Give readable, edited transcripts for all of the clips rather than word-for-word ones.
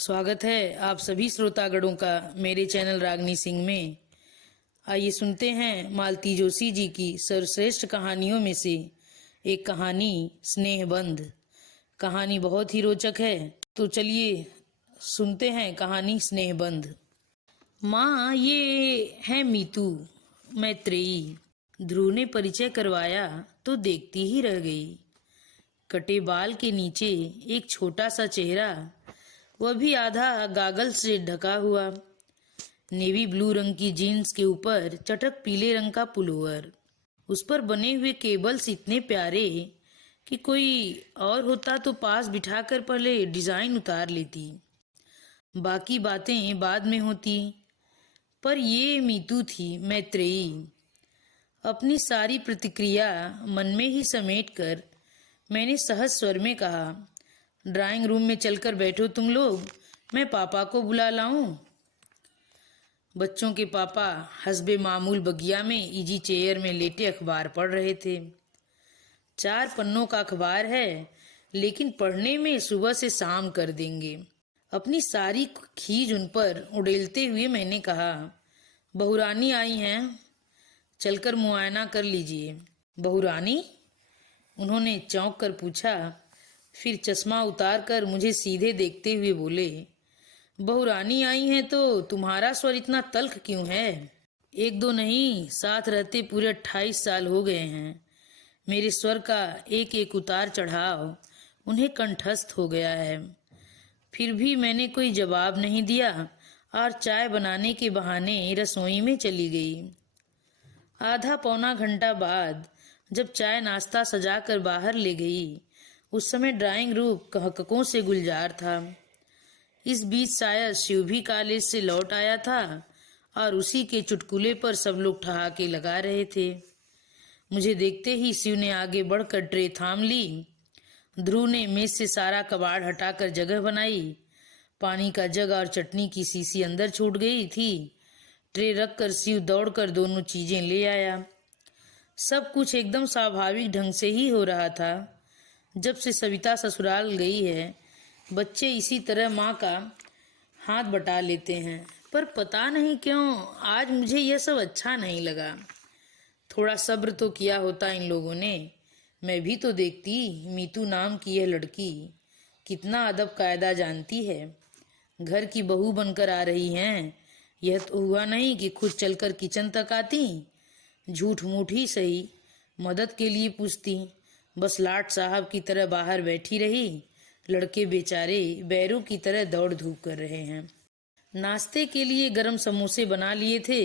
स्वागत है आप सभी श्रोतागणों का मेरे चैनल रागनी सिंह में। आइए सुनते हैं मालती जोशी जी की सर्वश्रेष्ठ कहानियों में से एक कहानी स्नेहबंध। कहानी बहुत ही रोचक है, तो चलिए सुनते हैं कहानी स्नेहबंध। माँ, ये है मीतू, मैत्रेयी। ध्रुव ने परिचय करवाया तो देखती ही रह गई। कटे बाल के नीचे एक छोटा सा चेहरा, वह भी आधा गागल से ढका हुआ। नेवी ब्लू रंग की जीन्स के ऊपर चटक पीले रंग का पुलोवर। उस पर बने हुए केबल्स इतने प्यारे कि कोई और होता तो पास बिठाकर पहले डिजाइन उतार लेती, बाकी बातें बाद में होती। पर ये मीतू थी, मैत्रेयी। अपनी सारी प्रतिक्रिया मन में ही समेटकर मैंने सहज स्वर में कहा, ड्राइंग रूम में चलकर बैठो तुम लोग, मैं पापा को बुला लाऊं। बच्चों के पापा हस्बे मामूल बगिया में इजी चेयर में लेटे अखबार पढ़ रहे थे। 4 पन्नों का अखबार है, लेकिन पढ़ने में सुबह से शाम कर देंगे। अपनी सारी खीज उन पर उड़ेलते हुए मैंने कहा, बहुरानी आई हैं, चलकर मुआयना कर लीजिए। बहुरानी? उन्होंने चौंक कर पूछा, फिर चश्मा उतार कर मुझे सीधे देखते हुए बोले, बहुरानी आई हैं तो तुम्हारा स्वर इतना तल्ख क्यों है? 1-2 नहीं, साथ रहते पूरे 28 साल हो गए हैं। मेरे स्वर का एक एक उतार चढ़ाव उन्हें कंठस्थ हो गया है। फिर भी मैंने कोई जवाब नहीं दिया और चाय बनाने के बहाने रसोई में चली गई। आधा पौना घंटा बाद जब चाय नाश्ता सजा कर बाहर ले गई, उस समय ड्राइंग रूम कहककों से गुलजार था। इस बीच शायद शिव भी कॉलेज से लौट आया था और उसी के चुटकुले पर सब लोग ठहाके लगा रहे थे। मुझे देखते ही शिव ने आगे बढ़कर ट्रे थाम ली। ध्रुव ने मेज से सारा कबाड़ हटाकर जगह बनाई। पानी का जग और चटनी की शीशी अंदर छूट गई थी। ट्रे रखकर शिव दौड़कर दोनों चीजें ले आया। सब कुछ एकदम स्वाभाविक ढंग से ही हो रहा था। जब से सविता ससुराल गई है, बच्चे इसी तरह माँ का हाथ बटा लेते हैं, पर पता नहीं क्यों आज मुझे यह सब अच्छा नहीं लगा। थोड़ा सब्र तो किया होता इन लोगों ने। मैं भी तो देखती, मीतू नाम की यह लड़की कितना अदब कायदा जानती है। घर की बहू बनकर आ रही हैं। यह तो हुआ नहीं कि खुद चलकर किचन तक आती। झूठ मूठ ही सही, मदद के लिए पूछती। बस लाट साहब की तरह बाहर बैठी रही। लड़के बेचारे बैरों की तरह दौड़ धूप कर रहे हैं। नाश्ते के लिए गरम समोसे बना लिए थे।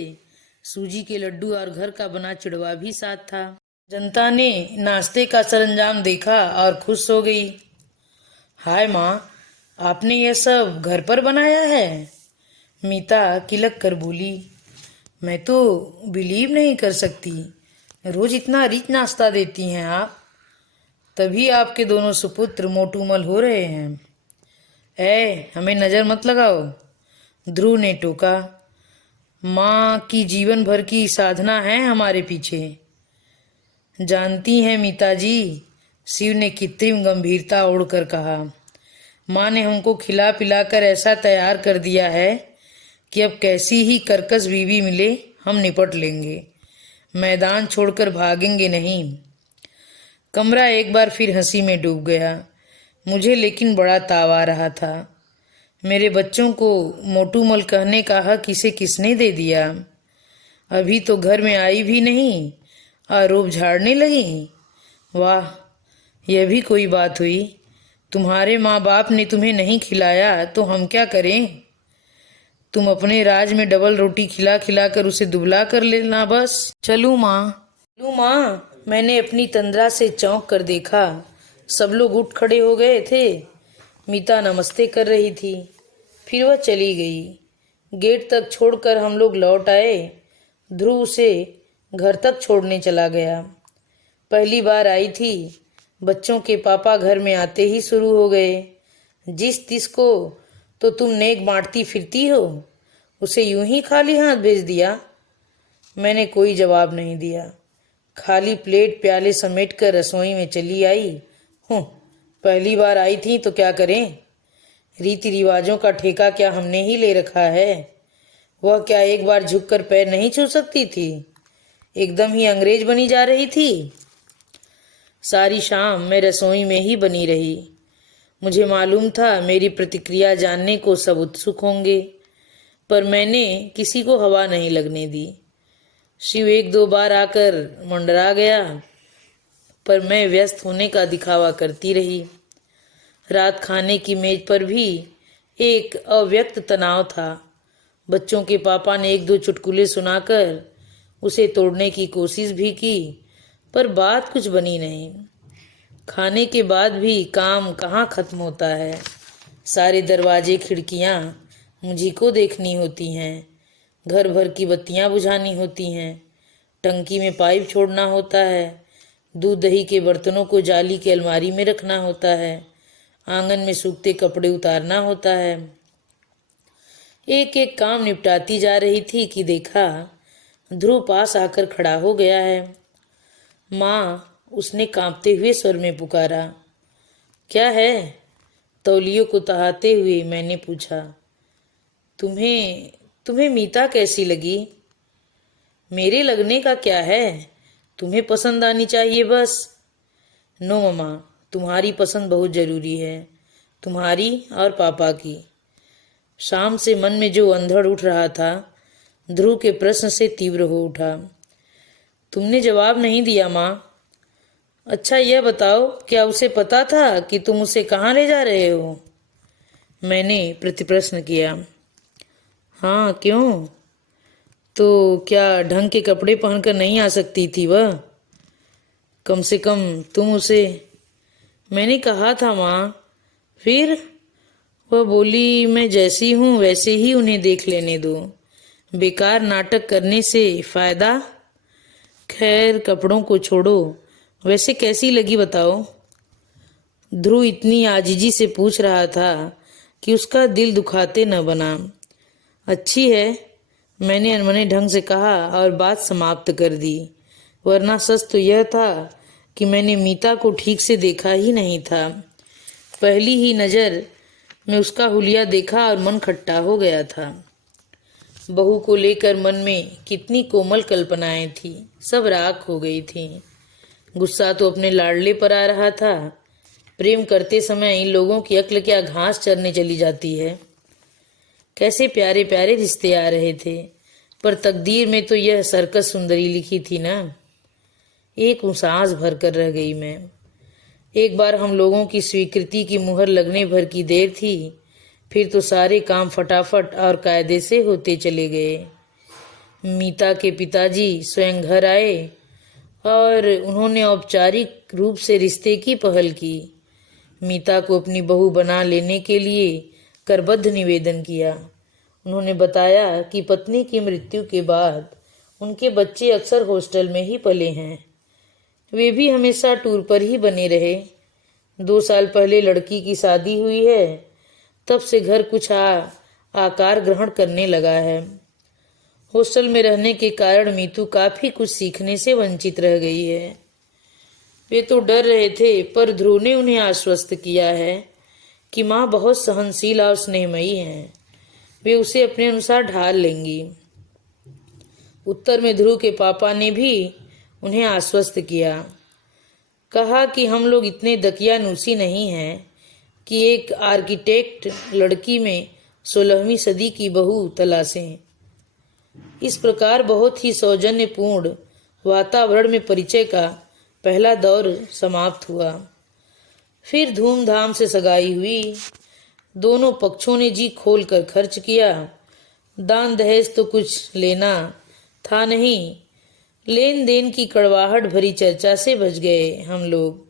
सूजी के लड्डू और घर का बना चिड़वा भी साथ था। जनता ने नाश्ते का सरंजाम देखा और खुश हो गई। हाय माँ, आपने यह सब घर पर बनाया है? मीता किलक कर बोली। मैं तो बिलीव नहीं कर सकती, रोज इतना रिच नाश्ता देती हैं आप। तभी आपके दोनों सुपुत्र मोटूमल हो रहे हैं। हमें नजर मत लगाओ, ध्रुव ने टोका। माँ की जीवन भर की साधना है हमारे पीछे। जानती हैं मीता जी, शिव ने कृत्रिम गंभीरता ओढ़कर कहा, माँ ने हमको खिला पिलाकर ऐसा तैयार कर दिया है कि अब कैसी ही कर्कश बीवी मिले हम निपट लेंगे। मैदान छोड़कर भागेंगे नहीं। कमरा एक बार फिर हंसी में डूब गया। मुझे लेकिन बड़ा ताव आ रहा था। मेरे बच्चों को मोटूमल कहने का हक इसे किसने दे दिया? अभी तो घर में आई भी नहीं और रोब झाड़ने लगी। वाह, यह भी कोई बात हुई। तुम्हारे माँ बाप ने तुम्हें नहीं खिलाया तो हम क्या करें? तुम अपने राज में डबल रोटी खिला खिला कर उसे दुबला कर लेना बस। चलूं माँ, मैंने अपनी तंद्रा से चौंक कर देखा। सब लोग उठ खड़े हो गए थे। मीता नमस्ते कर रही थी, फिर वह चली गई। गेट तक छोड़कर हम लोग लौट आए। ध्रुव उसे घर तक छोड़ने चला गया। पहली बार आई थी। बच्चों के पापा घर में आते ही शुरू हो गए, जिस तिस को तो तुम नेक बांटती फिरती हो, उसे यूं ही खाली हाथ भेज दिया। मैंने कोई जवाब नहीं दिया। खाली प्लेट प्याले समेटकर रसोई में चली आई हूँ। पहली बार आई थी तो क्या करें? रीति रिवाजों का ठेका क्या हमने ही ले रखा है? वह क्या एक बार झुककर पैर नहीं छू सकती थी? एकदम ही अंग्रेज बनी जा रही थी। सारी शाम मैं रसोई में ही बनी रही। मुझे मालूम था मेरी प्रतिक्रिया जानने को सब उत्सुक होंगे, पर मैंने किसी को हवा नहीं लगने दी। शिव एक दो बार आकर मंडरा गया, पर मैं व्यस्त होने का दिखावा करती रही। रात खाने की मेज पर भी एक अव्यक्त तनाव था। बच्चों के पापा ने एक दो चुटकुले सुनाकर उसे तोड़ने की कोशिश भी की, पर बात कुछ बनी नहीं। खाने के बाद भी काम कहाँ खत्म होता है। सारे दरवाजे खिड़कियाँ मुझी को देखनी होती हैं, घर भर की बत्तियाँ बुझानी होती हैं, टंकी में पाइप छोड़ना होता है, दूध दही के बर्तनों को जाली की अलमारी में रखना होता है, आंगन में सूखते कपड़े उतारना होता है। एक एक काम निपटाती जा रही थी कि देखा ध्रुव पास आकर खड़ा हो गया है। माँ, उसने कांपते हुए स्वर में पुकारा। क्या है? तौलियों को तहाते हुए मैंने पूछा। तुम्हें मीता कैसी लगी? मेरे लगने का क्या है, तुम्हें पसंद आनी चाहिए बस। नो मम्मा, तुम्हारी पसंद बहुत जरूरी है, तुम्हारी और पापा की। शाम से मन में जो अंधड़ उठ रहा था ध्रुव के प्रश्न से तीव्र हो उठा। तुमने जवाब नहीं दिया माँ। अच्छा यह बताओ, क्या उसे पता था कि तुम उसे कहाँ ले जा रहे हो? मैंने प्रतिप्रश्न किया। हाँ, क्यों? तो क्या ढंग के कपड़े पहनकर नहीं आ सकती थी वह? कम से कम तुम उसे। मैंने कहा था माँ। फिर? वह बोली, मैं जैसी हूँ वैसे ही उन्हें देख लेने दो, बेकार नाटक करने से फायदा। खैर कपड़ों को छोड़ो, वैसे कैसी लगी बताओ? ध्रुव इतनी आजिजी से पूछ रहा था कि उसका दिल दुखाते न बना। अच्छी है, मैंने अनमने ढंग से कहा और बात समाप्त कर दी, वरना सच तो यह था कि मैंने मीता को ठीक से देखा ही नहीं था। पहली ही नज़र में उसका हुलिया देखा और मन खट्टा हो गया था। बहू को लेकर मन में कितनी कोमल कल्पनाएं थी, सब राख हो गई थी। गुस्सा तो अपने लाडले पर आ रहा था। प्रेम करते समय इन लोगों की अक्ल क्या घास चरने चली जाती है। कैसे प्यारे प्यारे रिश्ते आ रहे थे, पर तकदीर में तो यह सर्कस सुंदरी लिखी थी ना। एक सांस भर कर रह गई मैं। एक बार हम लोगों की स्वीकृति की मुहर लगने भर की देर थी, फिर तो सारे काम फटाफट और कायदे से होते चले गए। मीता के पिताजी स्वयं घर आए और उन्होंने औपचारिक रूप से रिश्ते की पहल की। मीता को अपनी बहू बना लेने के लिए करबद्ध निवेदन किया। उन्होंने बताया कि पत्नी की मृत्यु के बाद उनके बच्चे अक्सर हॉस्टल में ही पले हैं। वे भी हमेशा टूर पर ही बने रहे। 2 साल पहले लड़की की शादी हुई है, तब से घर कुछ आकार ग्रहण करने लगा है। हॉस्टल में रहने के कारण मीतू काफी कुछ सीखने से वंचित रह गई है। वे तो डर रहे थे, पर ध्रुव ने उन्हें आश्वस्त किया है कि माँ बहुत सहनशील और स्नेहमयी हैं, वे उसे अपने अनुसार ढाल लेंगी। उत्तर में ध्रुव के पापा ने भी उन्हें आश्वस्त किया। कहा कि हम लोग इतने दकियानूसी नहीं हैं कि एक आर्किटेक्ट लड़की में 16वीं सदी की बहू तलाशें। इस प्रकार बहुत ही सौजन्यपूर्ण वातावरण में परिचय का पहला दौर समाप्त हुआ। फिर धूमधाम से सगाई हुई। दोनों पक्षों ने जी खोल कर खर्च किया। दान दहेज तो कुछ लेना था नहीं। लेन देन की कड़वाहट भरी चर्चा से बच गए हम लोग।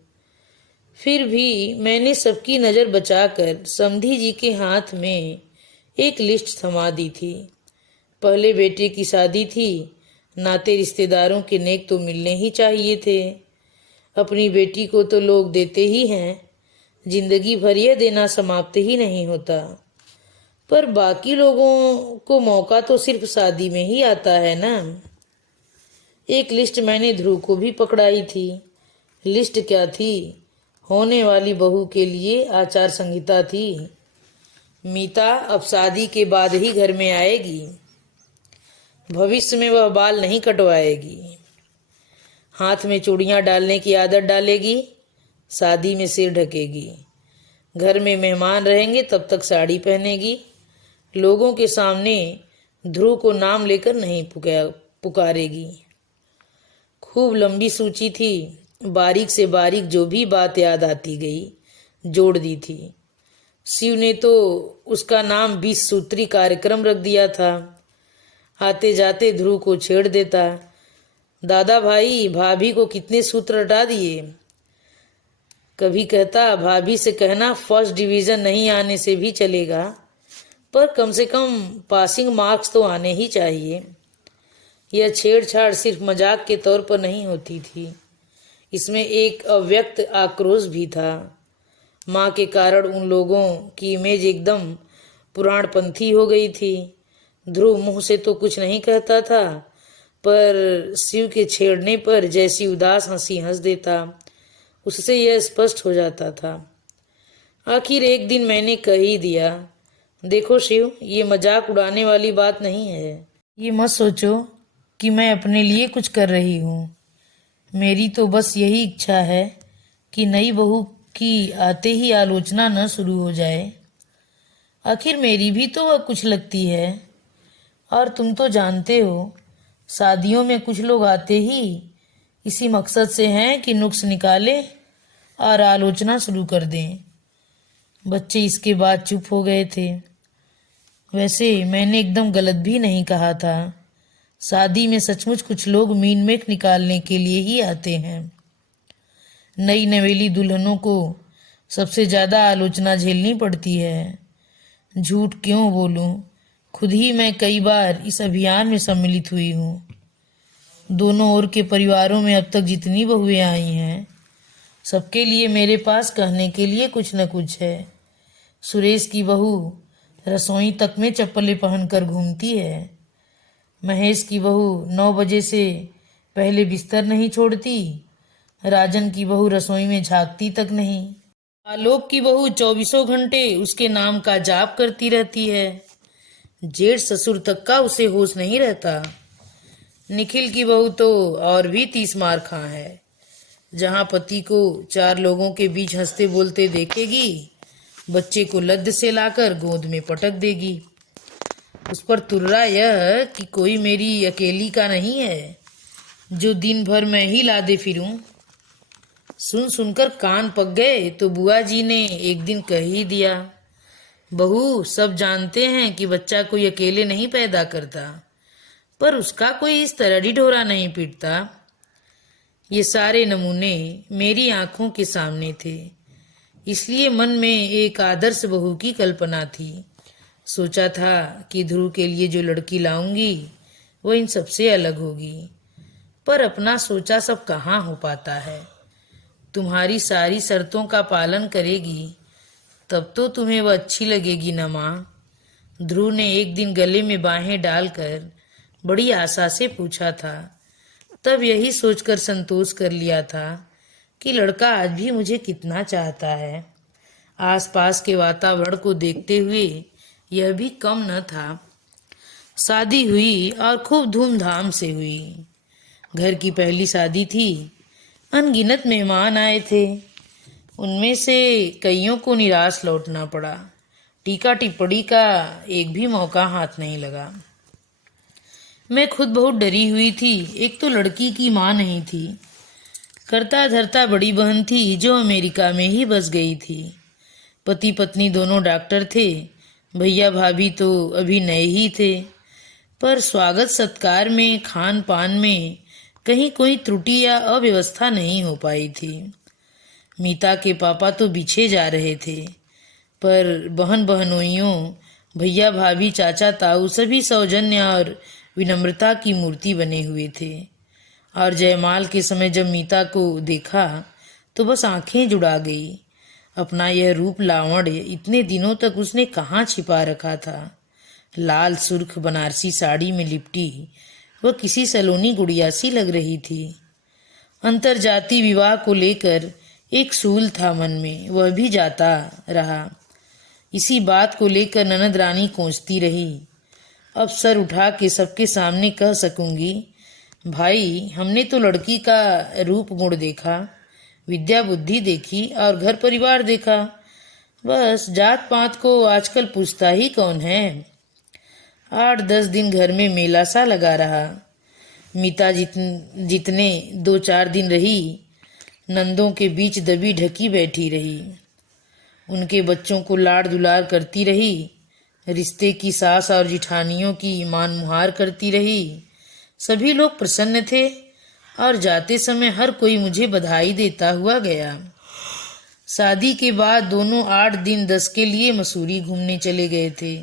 फिर भी मैंने सबकी नज़र बचाकर समधी जी के हाथ में एक लिस्ट थमा दी थी। पहले बेटे की शादी थी, नाते रिश्तेदारों के नेक तो मिलने ही चाहिए थे। अपनी बेटी को तो लोग देते ही हैं, जिंदगी भर यह देना समाप्त ही नहीं होता। पर बाकी लोगों को मौका तो सिर्फ शादी में ही आता है ना। एक लिस्ट मैंने ध्रुव को भी पकड़ाई थी। लिस्ट क्या थी? होने वाली बहू के लिए आचार संहिता थी। मीता अब शादी के बाद ही घर में आएगी। भविष्य में वह बाल नहीं कटवाएगी, हाथ में चूड़ियां डालने की आदत डालेगी, शादी में सिर ढकेगी। घर में मेहमान रहेंगे तब तक साड़ी पहनेगी। लोगों के सामने ध्रुव को नाम लेकर नहीं पुकारेगी। खूब लंबी सूची थी, बारीक से बारीक जो भी बात याद आती गई जोड़ दी थी। शिव ने तो उसका नाम 20 सूत्री कार्यक्रम रख दिया था। आते जाते ध्रुव को छेड़ देता, दादा भाई भाभी को कितने सूत्र रटा दिए। कभी कहता, भाभी से कहना फर्स्ट डिवीजन नहीं आने से भी चलेगा, पर कम से कम पासिंग मार्क्स तो आने ही चाहिए। यह छेड़छाड़ सिर्फ मजाक के तौर पर नहीं होती थी, इसमें एक अव्यक्त आक्रोश भी था। माँ के कारण उन लोगों की इमेज एकदम पुराणपंथी हो गई थी। ध्रुव मुंह से तो कुछ नहीं कहता था, पर शिव के छेड़ने पर जैसी उदास हंसी हंस देता, उससे यह स्पष्ट हो जाता था। आखिर एक दिन मैंने कह ही दिया, देखो शिव, ये मजाक उड़ाने वाली बात नहीं है। ये मत सोचो कि मैं अपने लिए कुछ कर रही हूँ। मेरी तो बस यही इच्छा है कि नई बहू की आते ही आलोचना न शुरू हो जाए। आखिर मेरी भी तो वह कुछ लगती है, और तुम तो जानते हो, शादियों में कुछ लोग आते ही इसी मकसद से हैं कि नुक्स निकाले और आलोचना शुरू कर दें। बच्चे इसके बाद चुप हो गए थे। वैसे मैंने एकदम गलत भी नहीं कहा था। शादी में सचमुच कुछ लोग मीन मेख निकालने के लिए ही आते हैं। नई नवेली दुल्हनों को सबसे ज़्यादा आलोचना झेलनी पड़ती है। झूठ क्यों बोलूं, खुद ही मैं कई बार इस अभियान में सम्मिलित हुई हूँ। दोनों ओर के परिवारों में अब तक जितनी बहुएं आई हैं, सबके लिए मेरे पास कहने के लिए कुछ न कुछ है। सुरेश की बहू रसोई तक में चप्पलें पहनकर घूमती है। महेश की बहू 9 बजे से पहले बिस्तर नहीं छोड़ती। राजन की बहू रसोई में झांकती तक नहीं। आलोक की बहू 24 घंटे उसके नाम का जाप करती रहती है। जेठ ससुर तक का उसे होश नहीं रहता। निखिल की बहू तो और भी 30 मार खा है। जहां पति को 4 लोगों के बीच हंसते बोलते देखेगी, बच्चे को लद्द से लाकर गोद में पटक देगी। उस पर तुर्रा यह कि कोई मेरी अकेली का नहीं है, जो दिन भर मैं ही लादे फिरूं। सुन सुनकर कान पक गए तो बुआ जी ने एक दिन कह ही दिया, बहू, सब जानते हैं कि बच्चा कोई अकेले नहीं पैदा करता, पर उसका कोई इस तरह ढिढोरा नहीं पीटता। ये सारे नमूने मेरी आंखों के सामने थे, इसलिए मन में एक आदर्श बहू की कल्पना थी। सोचा था कि ध्रुव के लिए जो लड़की लाऊंगी वो इन सबसे अलग होगी, पर अपना सोचा सब कहाँ हो पाता है। तुम्हारी सारी शर्तों का पालन करेगी तब तो तुम्हें वह अच्छी लगेगी न माँ। ध्रुव ने एक दिन गले में बाहें डालकर बड़ी आशा से पूछा था। तब यही सोचकर संतोष कर लिया था कि लड़का आज भी मुझे कितना चाहता है। आसपास के वातावरण को देखते हुए यह भी कम न था। शादी हुई और खूब धूमधाम से हुई। घर की पहली शादी थी। अनगिनत मेहमान आए थे। उनमें से कईयों को निराश लौटना पड़ा। टीका टिप्पणी का एक भी मौका हाथ नहीं लगा। मैं खुद बहुत डरी हुई थी। एक तो लड़की की माँ नहीं थी, करता धरता बड़ी बहन थी जो अमेरिका में ही बस गई थी। पति पत्नी दोनों डॉक्टर थे। भैया भाभी तो अभी नए ही थे, पर स्वागत सत्कार में, खान पान में कहीं कोई त्रुटि या अव्यवस्था नहीं हो पाई थी। मीता के पापा तो पीछे जा रहे थे, पर बहन बहनोइयों, भैया भाभी, चाचा ताऊ सभी सौजन्य और विनम्रता की मूर्ति बने हुए थे। और जयमाल के समय जब मीता को देखा तो बस आंखें जुड़ा गई। अपना यह रूप लावण्य इतने दिनों तक उसने कहाँ छिपा रखा था। लाल सुर्ख बनारसी साड़ी में लिपटी वह किसी सलोनी गुड़िया सी लग रही थी। अंतरजातीय विवाह को लेकर एक सूल था मन में, वह भी जाता रहा। इसी बात को लेकर ननद रानी कोंचती रही। अब सर उठा के सबके सामने कह सकूंगी, भाई हमने तो लड़की का रूप गुण देखा, विद्या बुद्धि देखी और घर परिवार देखा, बस जात पात को आजकल पूछता ही कौन है। 8-10 दिन घर में मेला सा लगा रहा। मीता जितने 2-4 दिन रही, नंदों के बीच दबी ढकी बैठी रही, उनके बच्चों को लाड़ दुलार करती रही, रिश्ते की सास और जिठानियों की मान मुहार करती रही। सभी लोग प्रसन्न थे और जाते समय हर कोई मुझे बधाई देता हुआ गया। शादी के बाद दोनों 8 दिन 10 के लिए मसूरी घूमने चले गए थे।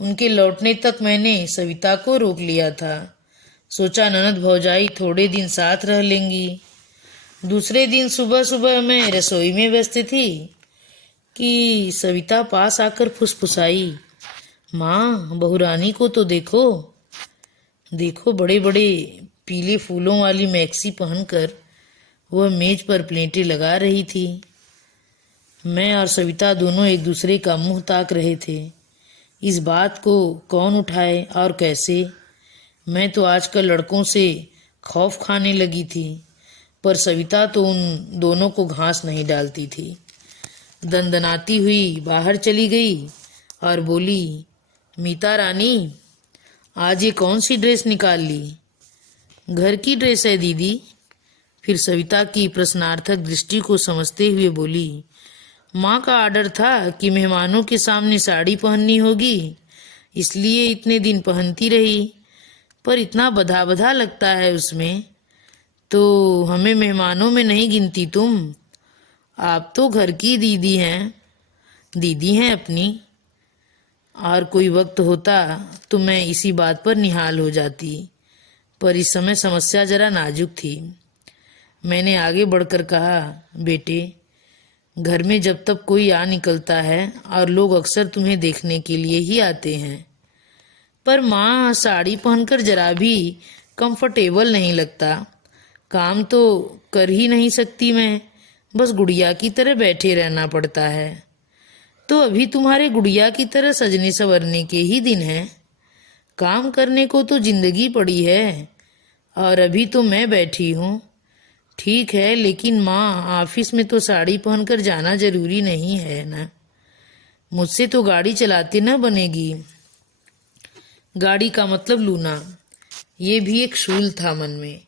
उनके लौटने तक मैंने सविता को रोक लिया था। सोचा ननद भौजाई थोड़े दिन साथ रह लेंगी। दूसरे दिन सुबह सुबह मैं रसोई में व्यस्त थी कि सविता पास आकर फुसफुसाई, माँ बहुरानी को तो देखो, देखो बड़े बड़े पीले फूलों वाली मैक्सी पहनकर वह मेज पर प्लेटें लगा रही थी। मैं और सविता दोनों एक दूसरे का मुंह ताक रहे थे। इस बात को कौन उठाए और कैसे? मैं तो आजकल लड़कों से खौफ खाने लगी थी, पर सविता तो उन दोनों को घास नहीं डालती थी। दंदनाती हुई बाहर चली गई और बोली, मीता रानी आज ये कौन सी ड्रेस निकाल ली? घर की ड्रेस है दीदी। फिर सविता की प्रश्नार्थक दृष्टि को समझते हुए बोली, माँ का आर्डर था कि मेहमानों के सामने साड़ी पहननी होगी, इसलिए इतने दिन पहनती रही, पर इतना बधा बधा लगता है उसमें, तो हमें मेहमानों में नहीं गिनती तुम। आप तो घर की दीदी हैं अपनी। और कोई वक्त होता तो मैं इसी बात पर निहाल हो जाती, पर इस समय समस्या जरा नाजुक थी। मैंने आगे बढ़कर कहा, बेटे घर में जब तक कोई आ निकलता है और लोग अक्सर तुम्हें देखने के लिए ही आते हैं, पर माँ साड़ी पहनकर जरा भी कंफर्टेबल नहीं लगता। काम तो कर ही नहीं सकती मैं, बस गुड़िया की तरह बैठे रहना पड़ता है। तो अभी तुम्हारे गुड़िया की तरह सजने संवरने के ही दिन हैं। काम करने को तो जिंदगी पड़ी है और अभी तो मैं बैठी हूँ। ठीक है, लेकिन माँ ऑफिस में तो साड़ी पहनकर जाना जरूरी नहीं है ना। मुझसे तो गाड़ी चलाते न बनेगी। गाड़ी का मतलब लूना, ये भी एक शूल था मन में।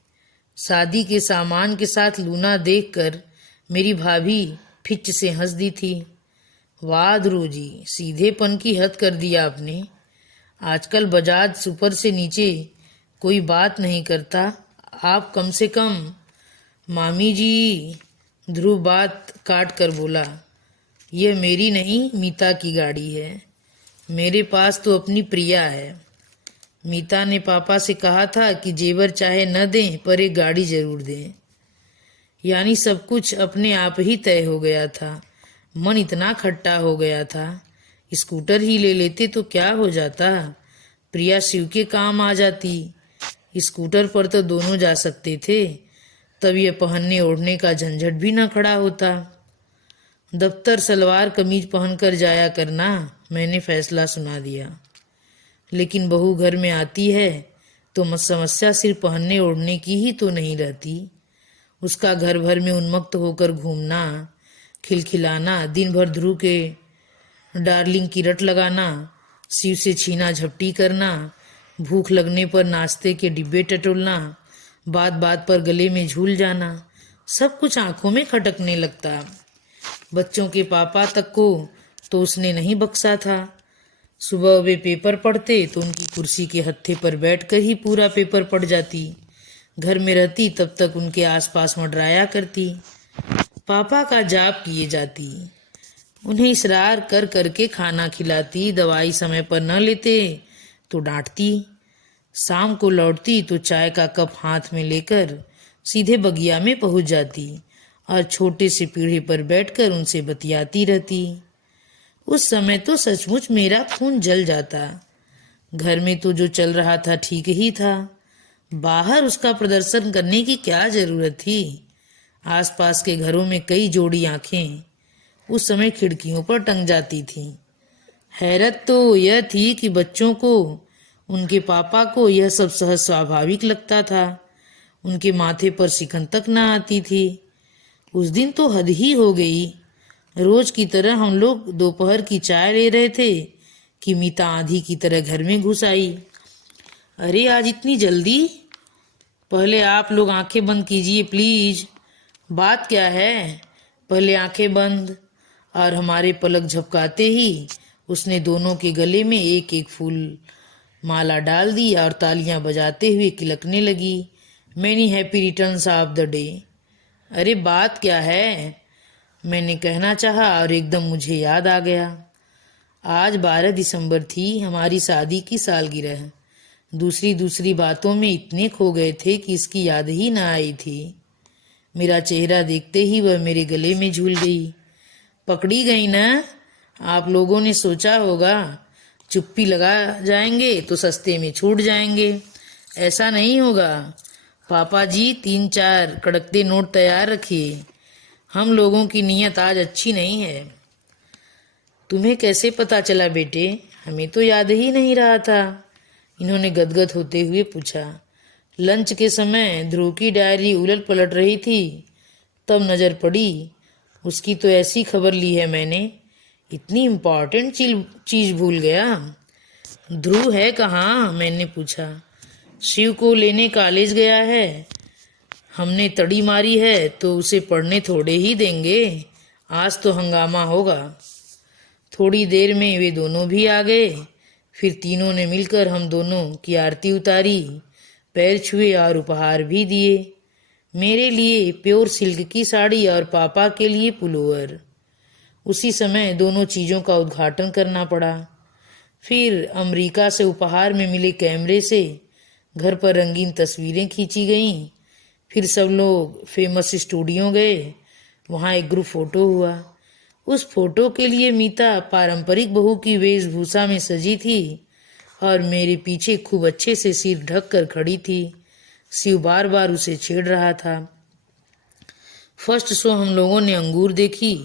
शादी के सामान के साथ लूना देखकर मेरी भाभी फिच से हंस दी थी। वाह ध्रुव जी, सीधेपन की हद कर दिया आपने। आजकल बजाज सुपर से नीचे कोई बात नहीं करता। आप कम से कम। मामी जी, ध्रुव बात काट कर बोला, यह मेरी नहीं मीता की गाड़ी है। मेरे पास तो अपनी प्रिया है। मीता ने पापा से कहा था कि जेवर चाहे न दें पर एक गाड़ी जरूर दें। यानी सब कुछ अपने आप ही तय हो गया था। मन इतना खट्टा हो गया था। स्कूटर ही ले लेते तो क्या हो जाता, प्रिया शिव के काम आ जाती। स्कूटर पर तो दोनों जा सकते थे, तब यह पहनने ओढ़ने का झंझट भी न खड़ा होता। दफ्तर सलवार कमीज पहनकर जाया करना, मैंने फैसला सुना दिया। लेकिन बहू घर में आती है तो समस्या सिर्फ पहनने ओढ़ने की ही तो नहीं रहती। उसका घर भर में उन्मत्त होकर घूमना, खिलखिलाना, दिन भर ध्रुव के डार्लिंग की रट लगाना, शिव से छीना झपटी करना, भूख लगने पर नाश्ते के डिब्बे टटोलना, बात बात पर गले में झूल जाना, सब कुछ आंखों में खटकने लगता। बच्चों के पापा तक को तो उसने नहीं बख्शा था। सुबह वे पेपर पढ़ते तो उनकी कुर्सी के हत्थे पर बैठकर ही पूरा पेपर पढ़ जाती। घर में रहती तब तक उनके आसपास मंडराया करती, पापा का जाप किए जाती, उन्हें इसरार कर करके खाना खिलाती। दवाई समय पर न लेते तो डांटती। शाम को लौटती तो चाय का कप हाथ में लेकर सीधे बगिया में पहुंच जाती और छोटे से पीढ़े पर बैठकर उनसे बतियाती रहती। उस समय तो सचमुच मेरा खून जल जाता। घर में तो जो चल रहा था ठीक ही था, बाहर उसका प्रदर्शन करने की क्या जरूरत थी। आसपास के घरों में कई जोड़ी आंखें, उस समय खिड़कियों पर टंग जाती थीं। हैरत तो यह थी कि बच्चों को, उनके पापा को यह सब सहज स्वाभाविक लगता था। उनके माथे पर शिकन तक न आती थी। उस दिन तो हद ही हो गई। रोज की तरह हम लोग दोपहर की चाय ले रहे थे कि मीता आंधी की तरह घर में घुस आई। अरे आज इतनी जल्दी? पहले आप लोग आंखें बंद कीजिए प्लीज। बात क्या है? पहले आंखें बंद। और हमारे पलक झपकाते ही उसने दोनों के गले में एक एक फूल माला डाल दी और तालियां बजाते हुए किलकने लगी, many happy returns of the day. अरे बात क्या है? मैंने कहना चाहा और एकदम मुझे याद आ गया। आज 12 दिसंबर थी, हमारी शादी की सालगिरह। दूसरी बातों में इतने खो गए थे कि इसकी याद ही न आई थी। मेरा चेहरा देखते ही वह मेरे गले में झूल गई। पकड़ी गई ना? आप लोगों ने सोचा होगा चुप्पी लगा जाएंगे तो सस्ते में छूट जाएंगे। ऐसा नहीं होगा। पापा जी 3-4 कड़कते नोट तैयार रखिए। हम लोगों की नीयत आज अच्छी नहीं है। तुम्हें कैसे पता चला बेटे? हमें तो याद ही नहीं रहा था। इन्होंने गदगद होते हुए पूछा। लंच के समय ध्रुव की डायरी उलट पलट रही थी, तब नजर पड़ी। उसकी तो ऐसी खबर ली है मैंने, इतनी इम्पोर्टेंट चीज भूल गया। ध्रुव है कहाँ? मैंने पूछा। शिव को लेने कॉलेज गया है। हमने तड़ी मारी है तो उसे पढ़ने थोड़े ही देंगे। आज तो हंगामा होगा। थोड़ी देर में वे दोनों भी आ गए। फिर तीनों ने मिलकर हम दोनों की आरती उतारी, पैर छुए और उपहार भी दिए। मेरे लिए प्योर सिल्क की साड़ी और पापा के लिए पुलोवर। उसी समय दोनों चीजों का उद्घाटन करना पड़ा। फिर अमेरिका से उपहार में मिले कैमरे से घर पर रंगीन तस्वीरें खींची गईं। फिर सब लोग फेमस स्टूडियो गए। वहाँ एक ग्रुप फोटो हुआ। उस फोटो के लिए मीता पारंपरिक बहू की वेशभूषा में सजी थी और मेरे पीछे खूब अच्छे से सिर ढक कर खड़ी थी। शिव बार बार उसे छेड़ रहा था। फर्स्ट शो हम लोगों ने अंगूर देखी,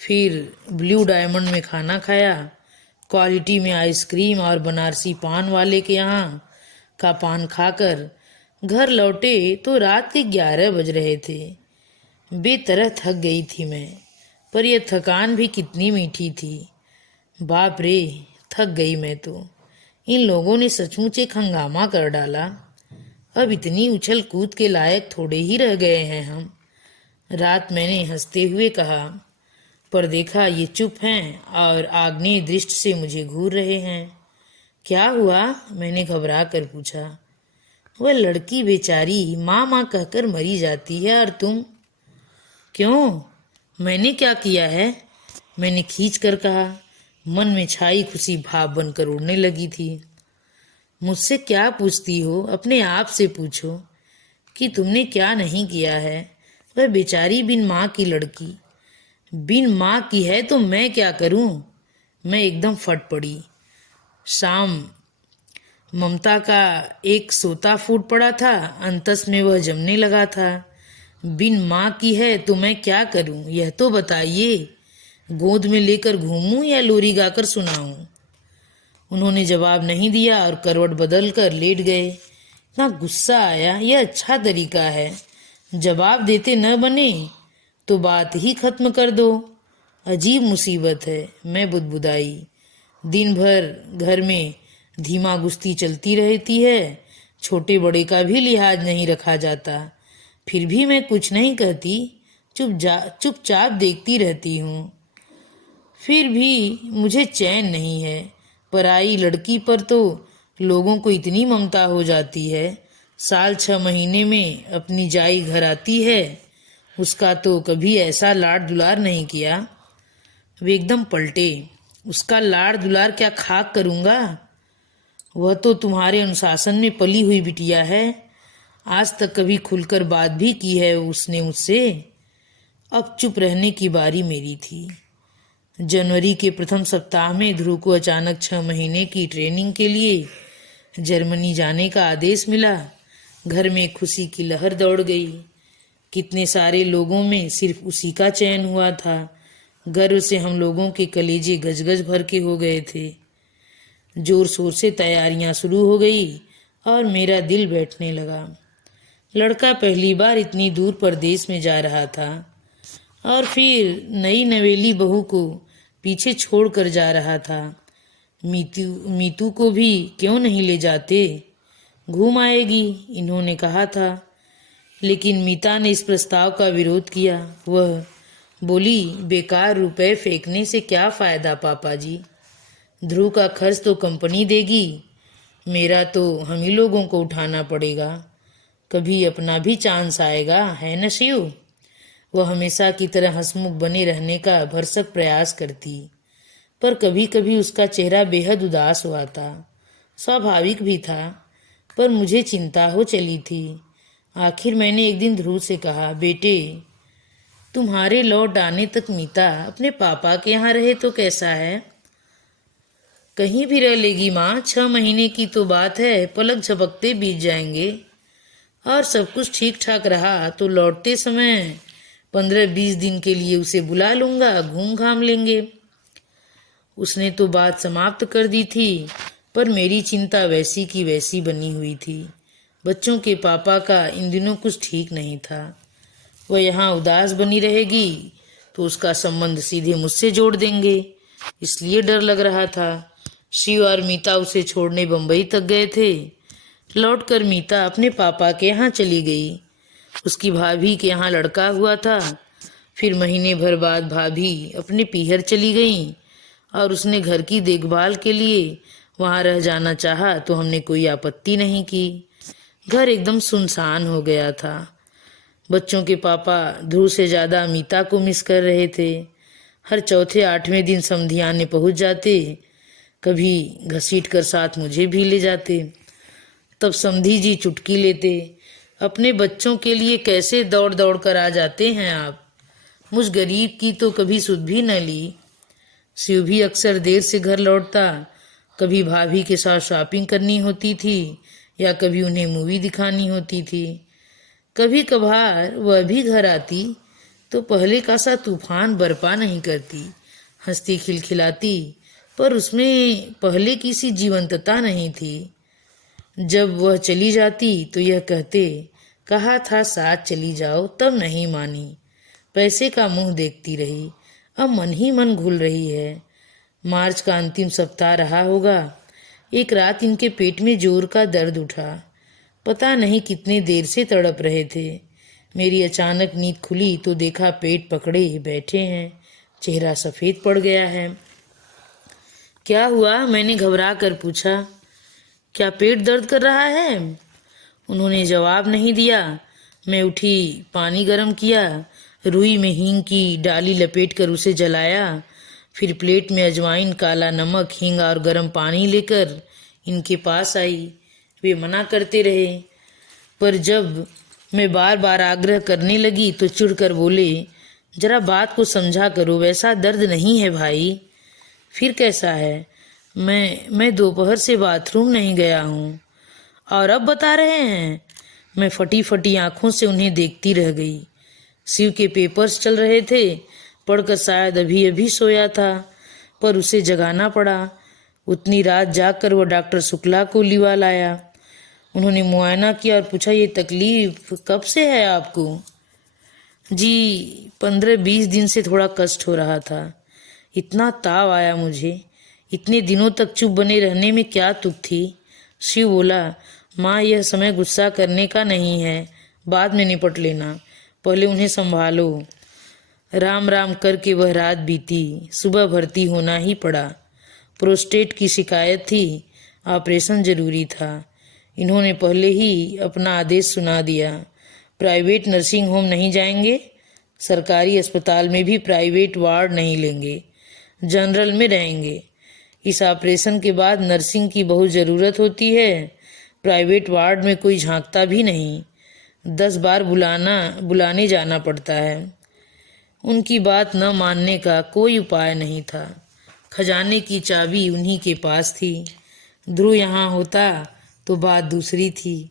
फिर ब्लू डायमंड में खाना खाया, क्वालिटी में आइसक्रीम और बनारसी पान वाले के यहाँ का पान खाकर घर लौटे तो रात के 11 बज रहे थे। बेतरह थक गई थी मैं, पर यह थकान भी कितनी मीठी थी। बाप रे, थक गई मैं तो। इन लोगों ने सचमुच एक हंगामा कर डाला। अब इतनी उछल कूद के लायक थोड़े ही रह गए हैं हम। रात मैंने हंसते हुए कहा, पर देखा ये चुप हैं और आग्नेय दृष्टि से मुझे घूर रहे हैं। क्या हुआ? मैंने घबरा कर पूछा। वह लड़की बेचारी माँ माँ कहकर मरी जाती है और तुम? क्यों? मैंने क्या किया है? मैंने खींच कर कहा। मन में छाई खुशी भाप बनकर उड़ने लगी थी। मुझसे क्या पूछती हो? अपने आप से पूछो कि तुमने क्या नहीं किया है। वह बेचारी बिन माँ की लड़की, बिन माँ की है तो मैं क्या करूं? मैं एकदम फट पड़ी। शाम ममता का एक सोता फूट पड़ा था, अंतस में वह जमने लगा था। बिन माँ की है तो मैं क्या करूं, यह तो बताइए। गोद में लेकर घूमूं या लोरी गाकर सुनाऊं? उन्होंने जवाब नहीं दिया और करवट बदल कर लेट गए। इतना गुस्सा आया, यह अच्छा तरीका है। जवाब देते न बने तो बात ही खत्म कर दो। अजीब मुसीबत है। मैं बुदबुदाई। दिन भर घर में धीमा गुस्ती चलती रहती है। छोटे बड़े का भी लिहाज नहीं रखा जाता। फिर भी मैं कुछ नहीं कहती, चुपचाप देखती रहती हूँ। फिर भी मुझे चैन नहीं है। पराई लड़की पर तो लोगों को इतनी ममता हो जाती है। साल 6 महीने में अपनी जाई घर आती है। उसका तो कभी ऐसा लाड दुलार नहीं किया। वे एकदम पलटे। उसका लाड दुलार क्या खाक करूँगा? वह तो तुम्हारे अनुशासन में पली हुई बिटिया है। आज तक कभी खुलकर बात भी की है उसने मुझसे? अब चुप रहने की बारी मेरी थी। जनवरी के प्रथम सप्ताह में ध्रुव को अचानक 6 महीने की ट्रेनिंग के लिए जर्मनी जाने का आदेश मिला। घर में खुशी की लहर दौड़ गई। कितने सारे लोगों में सिर्फ उसी का चयन हुआ था। गर्व से हम लोगों के कलेजे गजगज भर के हो गए थे। जोर शोर से तैयारियां शुरू हो गई और मेरा दिल बैठने लगा। लड़का पहली बार इतनी दूर परदेश में जा रहा था और फिर नई नवेली बहू को पीछे छोड़कर जा रहा था। मीतू को भी क्यों नहीं ले जाते, घूम आएगी, इन्होंने कहा था। लेकिन मीता ने इस प्रस्ताव का विरोध किया। वह बोली, बेकार रुपए फेंकने से क्या फायदा पापा जी, ध्रुव का खर्च तो कंपनी देगी, मेरा तो हम ही लोगों को उठाना पड़ेगा। कभी अपना भी चांस आएगा, है न शिव। वह हमेशा की तरह हंसमुख बने रहने का भरसक प्रयास करती, पर कभी कभी उसका चेहरा बेहद उदास हुआ था। स्वाभाविक भी था, पर मुझे चिंता हो चली थी। आखिर मैंने एक दिन ध्रुव से कहा, बेटे, तुम्हारे लौट आने तक मीता अपने पापा के यहाँ रहे तो कैसा है। कहीं भी रह लेगी माँ, 6 महीने की तो बात है, पलक झपकते बीत जाएंगे। और सब कुछ ठीक ठाक रहा तो लौटते समय 15-20 दिन के लिए उसे बुला लूंगा, घूम घाम लेंगे। उसने तो बात समाप्त कर दी थी, पर मेरी चिंता वैसी की वैसी बनी हुई थी। बच्चों के पापा का इन दिनों कुछ ठीक नहीं था। वह यहाँ उदास बनी रहेगी तो उसका संबंध सीधे मुझसे जोड़ देंगे, इसलिए डर लग रहा था। शिव और मीता उसे छोड़ने बंबई तक गए थे। लौटकर मीता अपने पापा के यहाँ चली गई। उसकी भाभी के यहाँ लड़का हुआ था। फिर महीने भर बाद भाभी अपने पीहर चली गई और उसने घर की देखभाल के लिए वहाँ रह जाना चाहा तो हमने कोई आपत्ति नहीं की। घर एकदम सुनसान हो गया था। बच्चों के पापा ध्रुव से ज़्यादा मीता को मिस कर रहे थे। हर चौथे 8वें दिन समधियाने पहुँच जाते, कभी घसीट कर साथ मुझे भी ले जाते। तब समधी जी चुटकी लेते, अपने बच्चों के लिए कैसे दौड़ दौड़ कर आ जाते हैं आप, मुझ गरीब की तो कभी सुध भी न ली। शिव भी अक्सर देर से घर लौटता, कभी भाभी के साथ शॉपिंग करनी होती थी या कभी उन्हें मूवी दिखानी होती थी। कभी कभार वह भी घर आती तो पहले का सा तूफान बरपा नहीं करती, हंसती खिलखिलाती, पर उसमें पहले की सी जीवंतता नहीं थी। जब वह चली जाती तो यह कहते, कहा था साथ चली जाओ, तब नहीं मानी, पैसे का मुंह देखती रही, अब मन ही मन घुल रही है। मार्च का अंतिम सप्ताह रहा होगा। एक रात इनके पेट में जोर का दर्द उठा, पता नहीं कितने देर से तड़प रहे थे। मेरी अचानक नींद खुली तो देखा पेट पकड़े बैठे हैं, चेहरा सफ़ेद पड़ गया है। क्या हुआ, मैंने घबरा कर पूछा। क्या पेट दर्द कर रहा है? उन्होंने जवाब नहीं दिया। मैं उठी, पानी गर्म किया, रुई में हींग की डाली लपेटकर उसे जलाया, फिर प्लेट में अजवाइन, काला नमक, हींग और गर्म पानी लेकर इनके पास आई। वे मना करते रहे, पर जब मैं बार बार आग्रह करने लगी तो चिढ़कर बोले, जरा बात को समझा करो, वैसा दर्द नहीं है भाई। फिर कैसा है? मैं दोपहर से बाथरूम नहीं गया हूँ और अब बता रहे हैं। मैं फटी फटी आंखों से उन्हें देखती रह गई। शिव के पेपर्स चल रहे थे, पढ़कर शायद अभी अभी सोया था, पर उसे जगाना पड़ा। उतनी रात जागकर वह डॉक्टर शुक्ला को लिवा लाया। उन्होंने मुआयना किया और पूछा, ये तकलीफ कब से है आपको? जी 15-20 दिन से थोड़ा कष्ट हो रहा था। इतना ताव आया मुझे, इतने दिनों तक चुप बने रहने में क्या तुक थी। शिव बोला, माँ यह समय गुस्सा करने का नहीं है, बाद में निपट लेना, पहले उन्हें संभालो। राम राम करके वह रात बीती। सुबह भर्ती होना ही पड़ा। प्रोस्टेट की शिकायत थी, ऑपरेशन जरूरी था। इन्होंने पहले ही अपना आदेश सुना दिया, प्राइवेट नर्सिंग होम नहीं जाएंगे, सरकारी अस्पताल में भी प्राइवेट वार्ड नहीं लेंगे, जनरल में रहेंगे। इस ऑपरेशन के बाद नर्सिंग की बहुत ज़रूरत होती है, प्राइवेट वार्ड में कोई झांकता भी नहीं, 10 बार बुलाने जाना पड़ता है। उनकी बात न मानने का कोई उपाय नहीं था। खजाने की चाबी उन्हीं के पास थी। ध्रुव यहाँ होता तो बात दूसरी थी,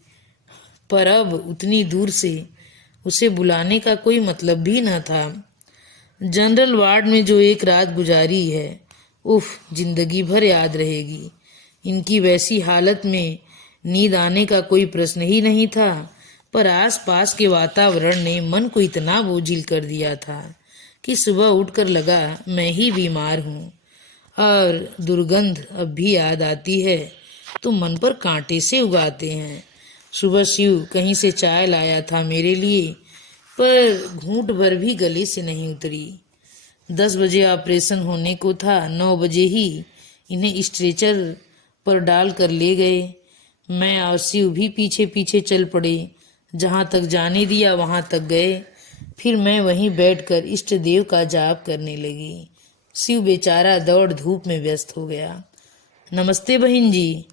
पर अब उतनी दूर से उसे बुलाने का कोई मतलब भी न था। जनरल वार्ड में जो एक रात गुजारी है, उफ, जिंदगी भर याद रहेगी। इनकी वैसी हालत में नींद आने का कोई प्रश्न ही नहीं था, पर आसपास के वातावरण ने मन को इतना बोझिल कर दिया था कि सुबह उठकर लगा मैं ही बीमार हूँ। और दुर्गंध अब भी याद आती है तो मन पर कांटे से उगाते हैं। सुबह शिव कहीं से चाय लाया था मेरे लिए, पर घूंट भर भी गले से नहीं उतरी। 10 बजे ऑपरेशन होने को था, 9 बजे ही इन्हें स्ट्रेचर पर डाल कर ले गए। मैं और शिव भी पीछे पीछे चल पड़े। जहाँ तक जाने दिया वहाँ तक गए। फिर मैं वहीं बैठकर इष्ट देव का जाप करने लगी। शिव बेचारा दौड़ धूप में व्यस्त हो गया। नमस्ते बहन जी।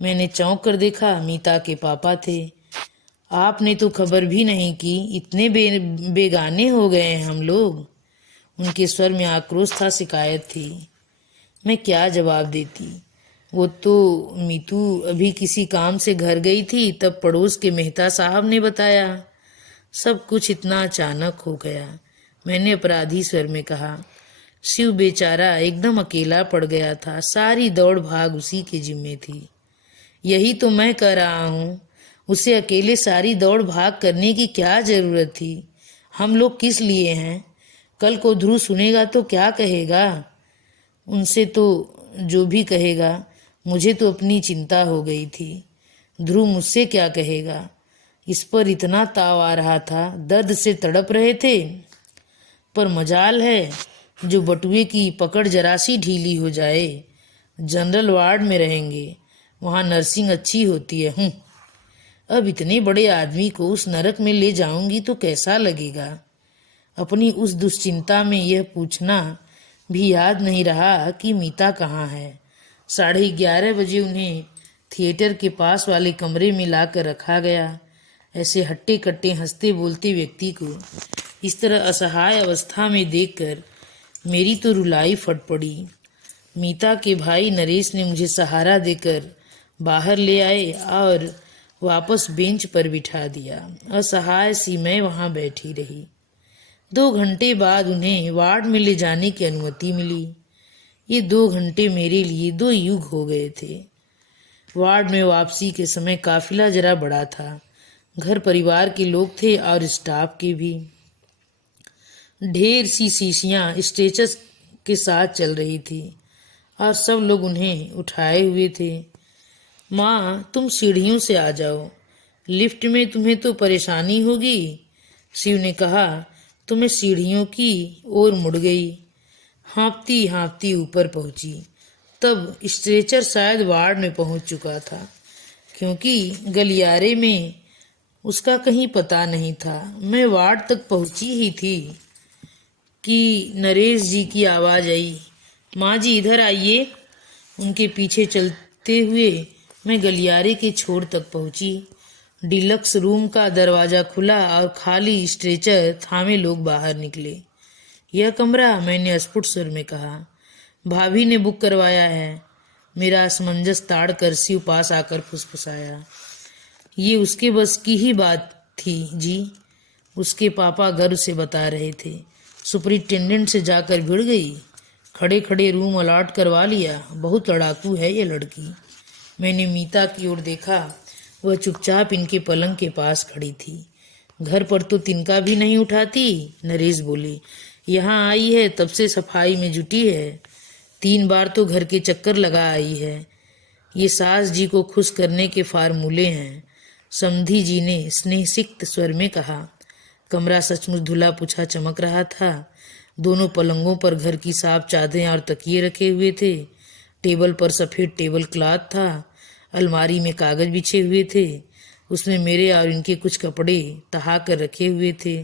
मैंने चौंक कर देखा, मीता के पापा थे। आपने तो खबर भी नहीं की, इतने बेगाने हो गए हैं हम लोग। उनके स्वर में आक्रोश था, शिकायत थी। मैं क्या जवाब देती। वो तो मीतू अभी किसी काम से घर गई थी, तब पड़ोस के मेहता साहब ने बताया। सब कुछ इतना अचानक हो गया, मैंने अपराधी स्वर में कहा। शिव बेचारा एकदम अकेला पड़ गया था, सारी दौड़ भाग उसी के जिम्मे थी। यही तो मैं कह रहा हूँ, उसे अकेले सारी दौड़ भाग करने की क्या जरूरत थी। हम लोग किस लिए हैं। कल को ध्रुव सुनेगा तो क्या कहेगा। उनसे तो जो भी कहेगा, मुझे तो अपनी चिंता हो गई थी। ध्रुव मुझसे क्या कहेगा। इस पर इतना ताव आ रहा था, दर्द से तड़प रहे थे। पर मजाल है जो बटुए की पकड़ जरा सी ढीली हो जाए। जनरल वार्ड में रहेंगे, वहाँ नर्सिंग अच्छी होती है। अब इतने बड़े आदमी को उस नरक में ले जाऊंगी तो कैसा लगेगा। अपनी उस दुश्चिंता में यह पूछना भी याद नहीं रहा कि मीता कहाँ है। 11:30 बजे उन्हें थिएटर के पास वाले कमरे में लाकर रखा गया। ऐसे हट्टे कट्टे हंसते बोलते व्यक्ति को इस तरह असहाय अवस्था में देखकर मेरी तो रुलाई फट पड़ी। मीता के भाई नरेश ने मुझे सहारा देकर बाहर ले आए और वापस बेंच पर बिठा दिया। असहाय सी मैं वहां बैठी रही। 2 घंटे बाद उन्हें वार्ड में ले जाने की अनुमति मिली। ये 2 घंटे मेरे लिए 2 युग हो गए थे। वार्ड में वापसी के समय काफिला जरा बड़ा था। घर परिवार के लोग थे और स्टाफ के भी। ढेर सी शीशियां स्ट्रेचर के साथ चल रही थी और सब लोग उन्हें उठाए हुए थे। माँ, तुम सीढ़ियों से आ जाओ, लिफ्ट में तुम्हें तो परेशानी होगी। शिव ने कहा तो मैं सीढ़ियों की ओर मुड़ गई। हाँफती हाँफती ऊपर पहुंची। तब स्ट्रेचर शायद वार्ड में पहुंच चुका था, क्योंकि गलियारे में उसका कहीं पता नहीं था। मैं वार्ड तक पहुंची ही थी कि नरेश जी की आवाज़ आई, माँ जी इधर आइए। उनके पीछे चलते हुए मैं गलियारे के छोर तक पहुंची। डिलक्स रूम का दरवाज़ा खुला और खाली स्ट्रेचर थामे लोग बाहर निकले। यह कमरा, मैंने स्फुट स्वर में कहा। भाभी ने बुक करवाया है। मेरा असमंजस ताड़ कर शिव पास आकर फुसफुसाया। ये उसके बस की ही बात थी जी। उसके पापा गर्व से बता रहे थे। सुपरिटेंडेंट से जाकर भिड़ गई। खड़े खड़े रूम अलॉट करवा लिया। बहुत लड़ाकू है ये लड़की। मैंने मीता की ओर देखा। वह चुपचाप इनके पलंग के पास खड़ी थी। घर पर तो तिनका भी नहीं उठाती। नरेश बोले, यहाँ आई है तब से सफाई में जुटी है। 3 बार तो घर के चक्कर लगा आई है। ये सास जी को खुश करने के फार्मूले हैं। समधी जी ने स्नेहसिक्त स्वर में कहा। कमरा सचमुच धुला पुछा चमक रहा था। दोनों पलंगों पर घर की साफ चादरें और तकिए रखे हुए थे। टेबल पर सफ़ेद टेबल क्लॉथ था। अलमारी में कागज बिछे हुए थे। उसमें मेरे और इनके कुछ कपड़े तहा कर रखे हुए थे।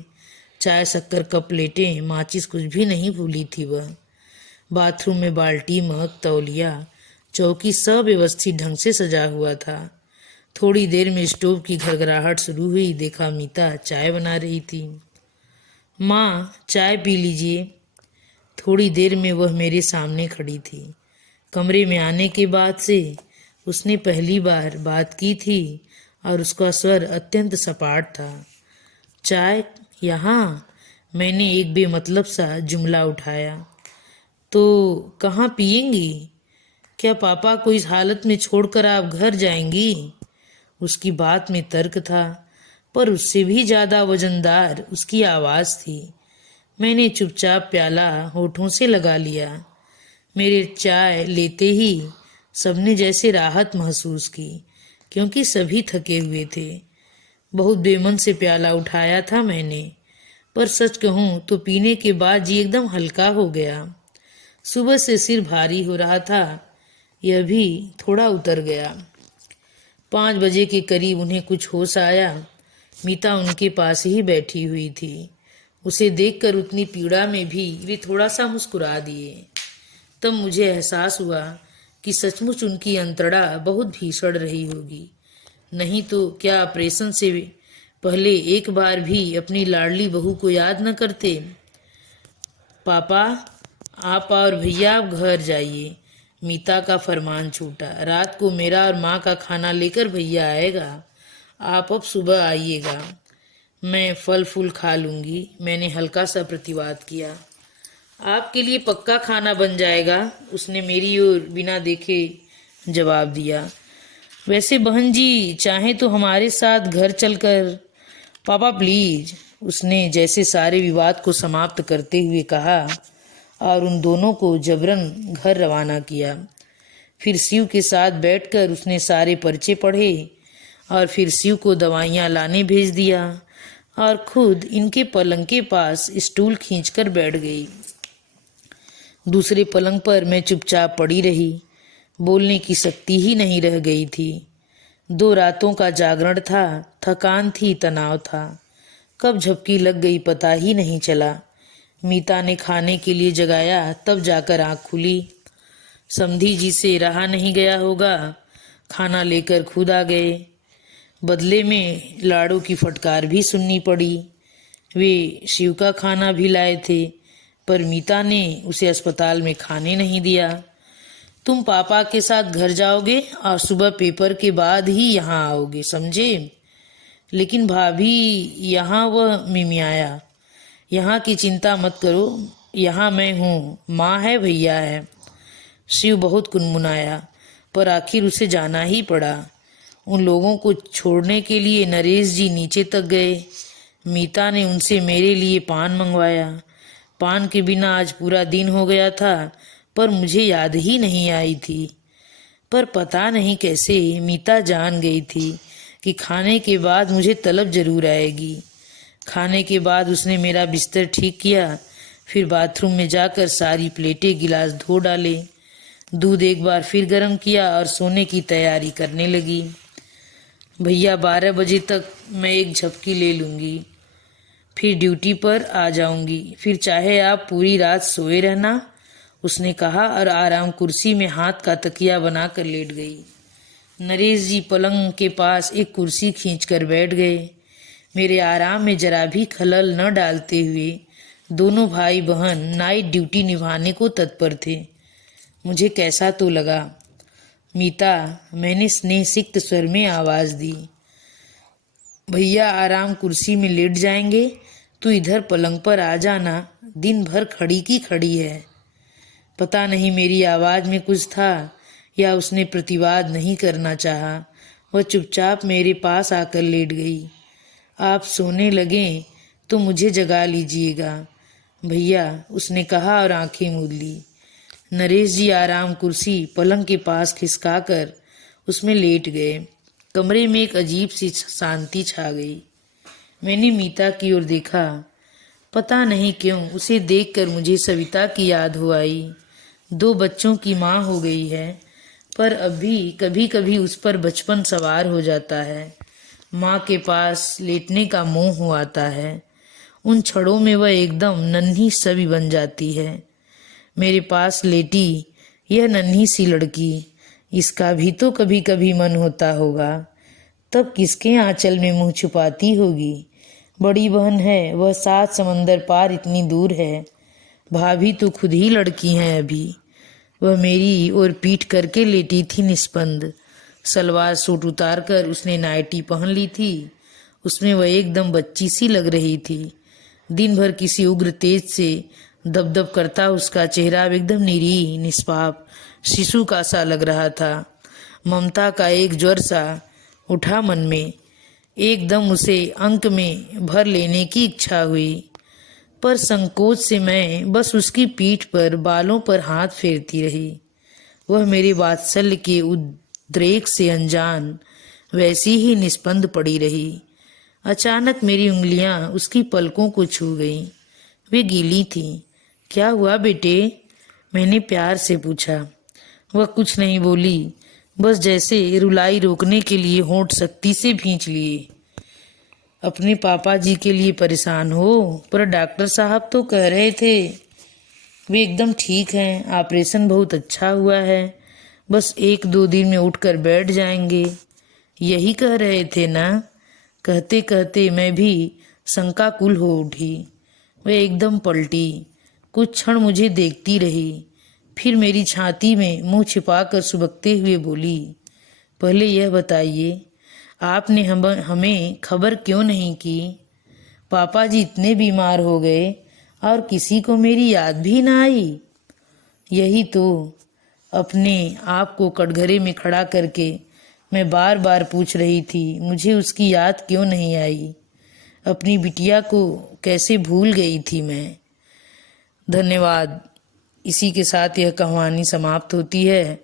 चाय, शक्कर, कप, प्लेटें, माचिस कुछ भी नहीं भूली थी वह। बाथरूम में बाल्टी, मग, तौलिया, चौकी सब व्यवस्थित ढंग से सजा हुआ था। थोड़ी देर में स्टोव की घरघराहट शुरू हुई। देखा मीता चाय बना रही थी। माँ, चाय पी लीजिए। थोड़ी देर में वह मेरे सामने खड़ी थी। कमरे में आने के बाद से उसने पहली बार बात की थी और उसका स्वर अत्यंत सपाट था। चाय यहाँ? मैंने एक बेमतलब सा जुमला उठाया। तो कहाँ पिएंगी? क्या पापा को इस हालत में छोड़कर आप घर जाएंगी? उसकी बात में तर्क था, पर उससे भी ज्यादा वजनदार उसकी आवाज थी। मैंने चुपचाप प्याला होठों से लगा लिया। मेरे चाय लेते ही सबने जैसे राहत महसूस की, क्योंकि सभी थके हुए थे। बहुत बेमन से प्याला उठाया था मैंने, पर सच कहूं तो पीने के बाद जी एकदम हल्का हो गया। सुबह से सिर भारी हो रहा था, यह भी थोड़ा उतर गया। 5 बजे के करीब उन्हें कुछ होश आया। मीता उनके पास ही बैठी हुई थी। उसे देखकर उतनी पीड़ा में भी वे थोड़ा सा मुस्कुरा दिए। तब मुझे एहसास हुआ कि सचमुच उनकी अंतड़ा बहुत भीषण रही होगी। नहीं तो क्या ऑपरेशन से पहले एक बार भी अपनी लाडली बहू को याद न करते? पापा, आप और भैया आप घर जाइए, मीता का फरमान छूटा। रात को मेरा और माँ का खाना लेकर भैया आएगा। आप अब सुबह आइएगा। मैं फल फूल खा लूँगी, मैंने हल्का सा प्रतिवाद किया। आपके लिए पक्का खाना बन जाएगा, उसने मेरी ओर बिना देखे जवाब दिया। वैसे बहन जी चाहें तो हमारे साथ घर चलकर। पापा प्लीज, उसने जैसे सारे विवाद को समाप्त करते हुए कहा और उन दोनों को जबरन घर रवाना किया। फिर शिव के साथ बैठकर उसने सारे पर्चे पढ़े और फिर शिव को दवाइयाँ लाने भेज दिया और खुद इनके पलंग के पास स्टूल खींचकर बैठ गई। दूसरे पलंग पर मैं चुपचाप पड़ी रही। बोलने की शक्ति ही नहीं रह गई थी। 2 रातों का जागरण था, थकान थी, तनाव था। कब झपकी लग गई पता ही नहीं चला। मीता ने खाने के लिए जगाया, तब जाकर आँख खुली। समधी जी से रहा नहीं गया होगा, खाना लेकर खुद आ गए। बदले में लाड़ों की फटकार भी सुननी पड़ी। वे शिव का खाना भी लाए थे, पर मीता ने उसे अस्पताल में खाने नहीं दिया। तुम पापा के साथ घर जाओगे और सुबह पेपर के बाद ही यहाँ आओगे, समझे? लेकिन भाभी, यहाँ वह मिमियाया। यहाँ की चिंता मत करो, यहाँ मैं हूँ, माँ है, भैया है। शिव बहुत कुनमुनाया, पर आखिर उसे जाना ही पड़ा। उन लोगों को छोड़ने के लिए नरेश जी नीचे तक गए। मीता ने उनसे मेरे लिए पान मंगवाया। पान के बिना आज पूरा दिन हो गया था, पर मुझे याद ही नहीं आई थी। पर पता नहीं कैसे मीता जान गई थी कि खाने के बाद मुझे तलब जरूर आएगी। खाने के बाद उसने मेरा बिस्तर ठीक किया, फिर बाथरूम में जाकर सारी प्लेटें गिलास धो डाले। दूध एक बार फिर गर्म किया और सोने की तैयारी करने लगी। भैया 12 बजे तक मैं एक झपकी ले लूँगी, फिर ड्यूटी पर आ जाऊंगी। फिर चाहे आप पूरी रात सोए रहना, उसने कहा और आराम कुर्सी में हाथ का तकिया बनाकर लेट गई। नरेश जी पलंग के पास एक कुर्सी खींचकर बैठ गए। मेरे आराम में जरा भी खलल न डालते हुए दोनों भाई बहन नाइट ड्यूटी निभाने को तत्पर थे। मुझे कैसा तो लगा। मीता, मैंने स्नेहसिक्त स्वर में आवाज दी। भैया आराम कुर्सी में लेट जाएंगे तो इधर पलंग पर आ जाना, दिन भर खड़ी की खड़ी है। पता नहीं मेरी आवाज में कुछ था या उसने प्रतिवाद नहीं करना चाहा। वह चुपचाप मेरे पास आकर लेट गई। आप सोने लगें तो मुझे जगा लीजिएगा भैया, उसने कहा और आंखें मूंद ली। नरेश जी आराम कुर्सी पलंग के पास खिसकाकर उसमें लेट गए। कमरे में एक अजीब सी शांति छा गई। मैंने मीता की ओर देखा। पता नहीं क्यों उसे देखकर मुझे सविता की याद हो आई। 2 बच्चों की माँ हो गई है, पर अभी कभी कभी उस पर बचपन सवार हो जाता है। माँ के पास लेटने का मोह हो आता है। उन क्षणों में वह एकदम नन्ही सभी बन जाती है। मेरे पास लेटी यह नन्ही सी लड़की, इसका भी तो कभी कभी मन होता होगा। तब किसके आंचल में मुंह छुपाती होगी। बड़ी बहन है, वह 7 समंदर पार इतनी दूर है। भाभी तो खुद ही लड़की हैं अभी। वह मेरी ओर पीठ करके लेटी थी निस्पंद। सलवार सूट उतार कर उसने नाइटी पहन ली थी। उसमें वह एकदम बच्ची सी लग रही थी। दिन भर किसी उग्र तेज से दबदब करता उसका चेहरा अब एकदम निरीह निष्पाप शिशु का सा लग रहा था। ममता का एक ज्वर सा उठा मन में, एकदम उसे अंक में भर लेने की इच्छा हुई, पर संकोच से मैं बस उसकी पीठ पर बालों पर हाथ फेरती रही। वह मेरे वात्सल्य के उद्रेक से अनजान वैसी ही निस्पंद पड़ी रही। अचानक मेरी उंगलियां उसकी पलकों को छू गईं। वे गीली थीं। क्या हुआ बेटे? मैंने प्यार से पूछा। वह कुछ नहीं बोली, बस जैसे रुलाई रोकने के लिए होंठ सख्ती से भींच लिए। अपने पापा जी के लिए परेशान हो? पर डॉक्टर साहब तो कह रहे थे वे एकदम ठीक हैं, ऑपरेशन बहुत अच्छा हुआ है, बस 1-2 दिन में उठकर बैठ जाएंगे, यही कह रहे थे ना? कहते कहते मैं भी शंकाकुल हो उठी। वह एकदम पलटी, कुछ क्षण मुझे देखती रही, फिर मेरी छाती में मुंह छिपाकर सुबकते हुए बोली, पहले यह बताइए आपने हमें खबर क्यों नहीं की? पापा जी इतने बीमार हो गए और किसी को मेरी याद भी ना आई। यही तो अपने आप को कटघरे में खड़ा करके मैं बार बार पूछ रही थी, मुझे उसकी याद क्यों नहीं आई? अपनी बिटिया को कैसे भूल गई थी मैं। धन्यवाद। इसी के साथ यह कहानी समाप्त होती है।